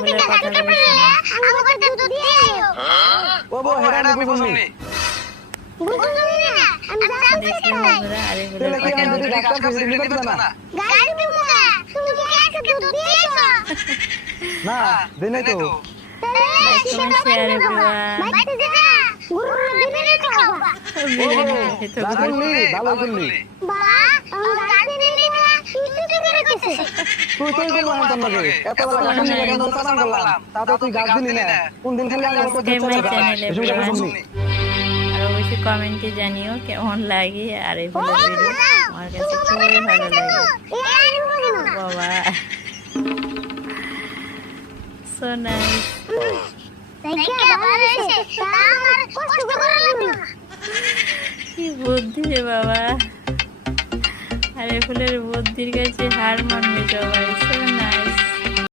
ফুলের কথাগুলো শুনি। ও বউ হেরা আমি বুঝুনি দেখি বন্ধুরা আরে ফুলের তাহলে কি কথা আমি যদি রাস্তা ফেলে নিতে পারবো না না দেনে তো লাইক কমেন্ট শেয়ার এভরিওয়ান। রাখলি ভালো করলি তুই তুই কোন মহান তোমরা রে এত বড় গাছ নিয়ে কেন সালাম করলাম তাতে তুই গাছ দিলি না কোন দিন খালি আমার কথা চ্যানেলে আর অবশ্যই কমেন্টে জানিও কেমন লাগে আর এই ফুলের ভিডিও আমার কাছে খুবই ভালো লাগে বাবা সো নাইস। কি বুদ্ধি রে বাবা, আরে ফুলের বুদ্ধির কাছে হার মানবে সবাই। So nice.